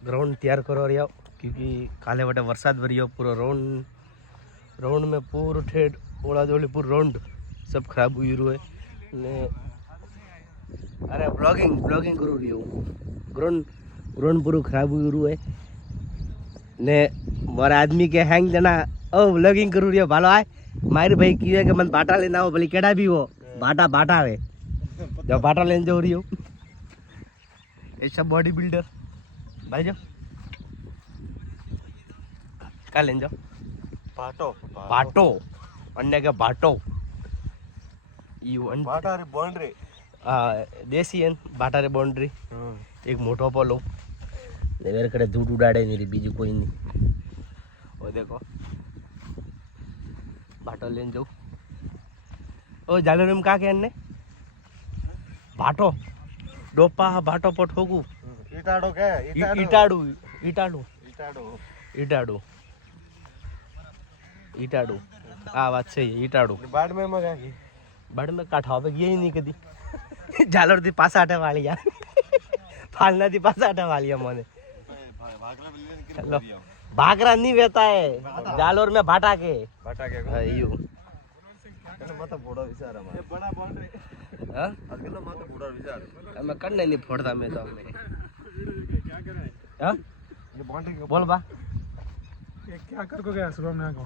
ground तैयार करो रहा क्योंकि काले वटे वरसाद भरियो पूरा राउंड में पूरा ठेठ ओला जोड़ी पूरा राउंड सब खराब हुई रहा है ने अरे ब्लॉगिंग करो रही हूँ ग्राउंड पूरा खराब हुई रहा है ने मारा आदमी के हैंग देना ओ ब्लॉगिंग करो रही हो भालो आए मारी भाई की है कि मन बाटा लेना हो भले केड़ा भी हो बाटा है जब बाटा लेने जाओ रही हो ये सब बॉडी बिल्डर भाई जो क्या लेने जाओ बाटो अन्य के बाटो बाटा रे बाउंड्री देसी है बाटा रे बाउंड्री एक मोटो पोलो मेरे कड़े धूट उड़ाड़े नहीं बीजू कोई नहीं और देखो बाटो लेने जाओ ओ जालो में क्या कहने बाटो डोपा बाटो पर ठोकू इटाडो क्या ईटाडू आ बात सही है ईटाडू बाड़ में काठा पे गया ही नहीं कदी जालोर थी पास आटे वाली यार फालना थी पास आटे वाली है मोने भागरा नहीं रहता है जालोर में भाटा के यू माता बोड़ा विचार है ये बड़ा बाउंड्री हां आजकल तो माता बोड़ा विचार मैं करने नहीं फोड़ता मैं तो क्या करे हां ये बाउंड्री बोल बा ये क्या कर को गया सुबह में आको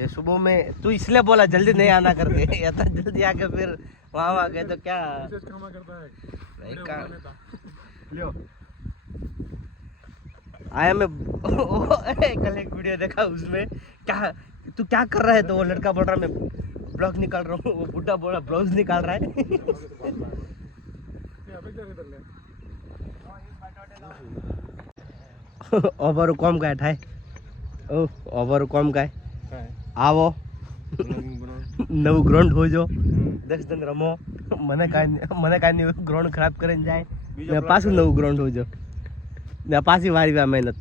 ये सुबह में तू इसलिए बोला जल्दी नहीं आना करके इतना जल्दी आके फिर वहां गए तो क्या काम करता है नहीं का लियो आया मैं कल एक वीडियो देखा उसमें क्या तू क्या कर रहा है तो वो लड़का बोल रहा मैं ब्लॉग निकाल रहा हूँ वो बुड्ढा बोल रहा ब्लाउज निकाल रहा है ओवर कम का है ओ ओवर कम का है आवो नव ग्राउंड हो जो 10 दिन रमो મને કાંઈ ગ્રાઉન્ડ ખરાબ કરીને જાય ને પાછું નવું ગ્રાઉન્ડ हो जो ને પાછી વારી મહેનત